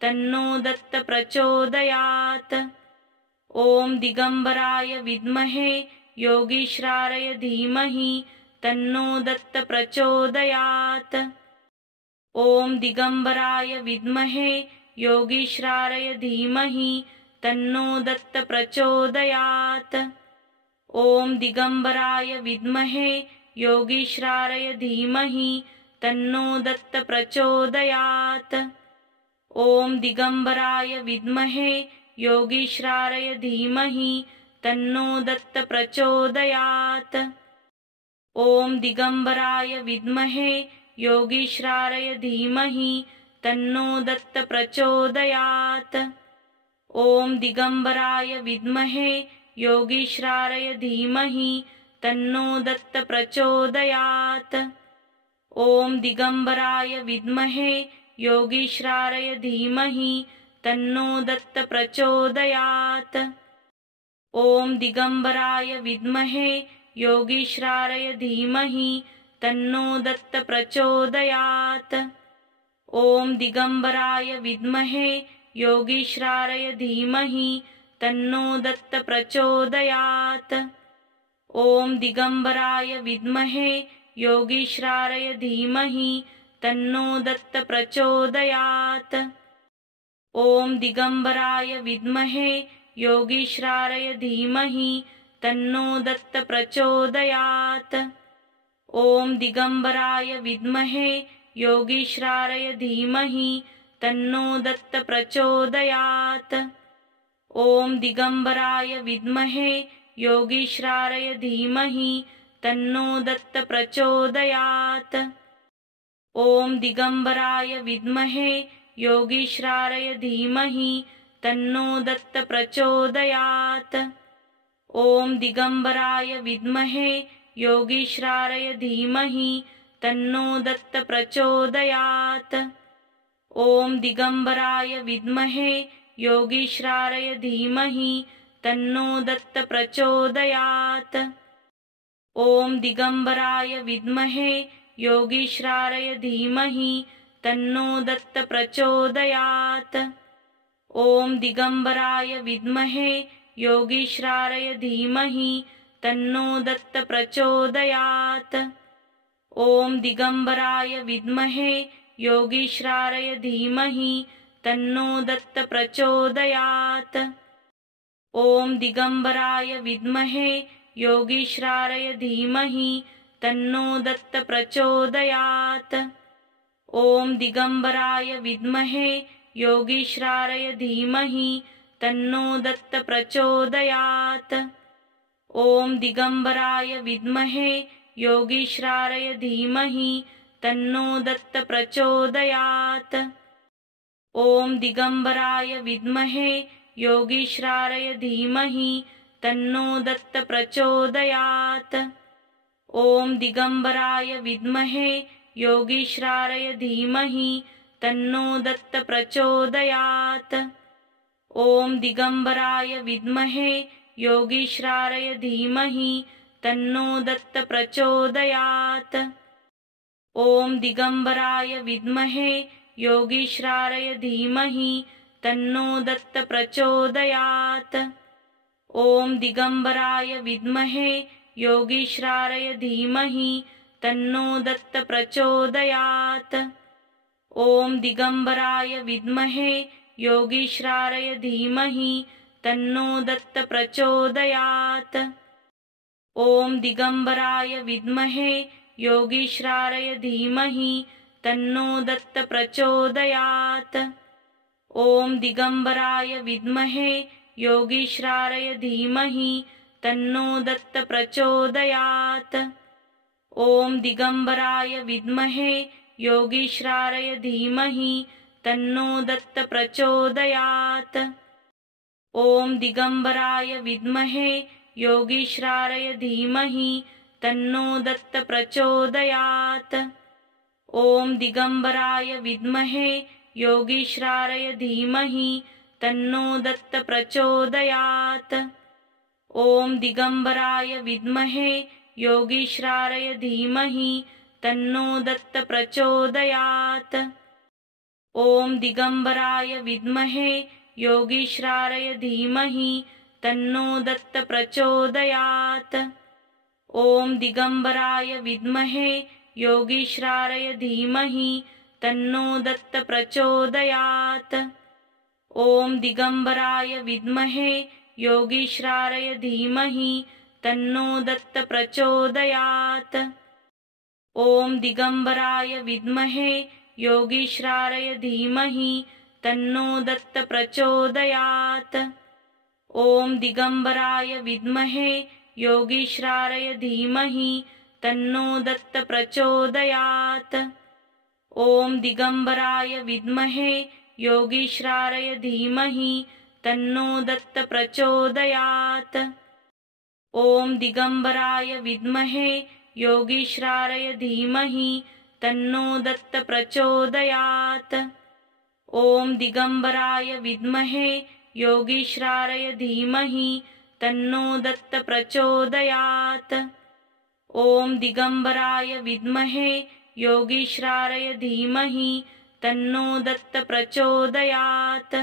तन्नो दत्त प्रचोदयात्। ॐ दिगम्बराय विद्महे योगीश्वराय धीमहि तन्नो दत्त प्रचोदयात्। ॐ दिगम्बराय विद्महे योगीश्वराय धीमहि तन्नो दत्त प्रचोदयात्। ॐ दिगम्बराय विद्महे योगीश्वराय धीमहि तन्नो दत्त प्रचोदयात्। ॐ दिगम्बराय विद्महे योगीश्वराय धीमहि तन्नो दत्त प्रचोदयात्। ॐ दिगम्बराय विद्महे योगीश्वराय धीमहि तन्नो दत्त प्रचोदयात्। ॐ दिगम्बराय विद्महे योगीश्वराय धीमहि तन्नो दत्त प्रचोदयात्। ॐ दिगम्बराय विद्महे योगीश्वराय धीमहि तन्नो दत्त प्रचोदयात्। ॐ दिगम्बराय विद्महे योगीश्वराय धीमहि तन्नो दत्त प्रचोदयात्। ॐ दिगम्बराय विद्महे योगीश्वराय धीमहि तन्नो दत्त प्रचोदयात्। ॐ दिगम्बराय विद्महे योगीश्वराय धीमहि तन्नो दत्त प्रचोदयात्। ॐ दिगम्बराय विद्महे योगीश्वराय धीमहि तन्नो दत्त प्रचोदयात्। ॐ दिगम्बराय विद्महे योगीश्वराय धीमहि तन्नो दत्त प्रचोदयात्। ॐ दिगम्बराय विद्महे योगीश्वराय धीमहि तन्नो दत्त प्रचोदयात्। ॐ दिगम्बराय विद्महे योगीश्वराय धीमहि तन्नो दत्त प्रचोदयात्। ॐ दिगम्बराय विद्महे योगीश्वराय धीमहि तन्नो दत्त प्रचोदयात्। ॐ दिगम्बराय विद्महे योगीश्वराय धीमहि तन्नो दत्त प्रचोदयात्। ॐ दिगम्बराय विद्महे योगीश्वराय धीमहि तन्नो दत्त प्रचोदयात्। ॐ दिगम्बराय विद्महे योगीश्वराय धीमहि तन्नो दत्त प्रचोदयात्। ॐ दिगम्बराय विद्महे योगीश्वराय धीमहि तन्नो दत्त प्रचोदयात्। ॐ दिगम्बराय विद्महे योगीश्वराय धीमहि तन्नो दत्त प्रचोदयात्। ॐ दिगम्बराय विद्महे योगीश्वराय धीमहि तन्नो दत्त प्रचोदयात्। ॐ दिगम्बराय विद्महे योगीश्वराय धीमहि तन्नो दत्त प्रचोदयात्। ॐ दिगम्बराय विद्महे योगीश्वराय धीमहि तन्नो दत्त प्रचोदयात्। ॐ दिगम्बराय विद्महे योगीश्वराय धीमहि तन्नो दत्त प्रचोदयात्। ॐ दिगम्बराय विद्महे योगीश्वराय धीमहि तन्नो दत्त प्रचोदयात्। ॐ दिगम्बराय विद्महे योगीश्वराय धीमहि तन्नो दत्त प्रचोदयात्। ॐ दिगम्बराय विद्महे योगीश्वराय धीमहि तन्नो दत्त प्रचोदयात्। ॐ दिगम्बराय विद्महे योगीश्वराय धीमहि तन्नो दत्त प्रचोदयात्। ॐ दिगम्बराय विद्महे योगीश्वराय धीमहि तन्नो दत्त प्रचोदयात्। ॐ दिगम्बराय विद्महे योगीश्वराय धीमहि तन्नो दत्त प्रचोदयात्। ॐ दिगम्बराय विद्महे योगीश्वराय धीमहि तन्नो दत्त प्रचोदयात्। ॐ दिगम्बराय विद्महे योगीश्वराय धीमहि तन्नो दत्त प्रचोदयात्। ॐ दिगम्बराय विद्महे योगीश्वराय धीमहि तन्नो दत्त प्रचोदयात्। ॐ दिगम्बराय विद्महे योगीश्वराय धीमहि तन्नो दत्त प्रचोदयात्। ॐ दिगम्बराय विद्महे योगीश्वराय धीमहि तन्नो दत्त प्रचोदयात्। ॐ दिगम्बराय विद्महे योगीश्वराय धीमहि तन्नो दत्त प्रचोदयात्। ॐ दिगम्बराय विद्महे योगीश्वराय धीमहि तन्नो दत्त प्रचोदयात्। ॐ दिगम्बराय विद्महे योगीश्वराय धीमहि तन्नो दत्त प्रचोदयात्। ॐ दिगम्बराय विद्महे योगीश्वराय धीमहि तन्नो दत्त प्रचोदयात्। ॐ दिगम्बराय विद्महे योगीश्वराय धीमहि तन्नो दत्त प्रचोदयात्। ॐ दिगम्बराय विद्महे योगीश्वराय धीमहि तन्नो दत्त प्रचोदयात्। ॐ दिगम्बराय विद्महे योगीश्वराय धीमहि तन्नो दत्त प्रचोदयात्। ॐ दिगम्बराय विद्महे योगीश्वराय धीमहि तन्नो दत्त प्रचोदयात्।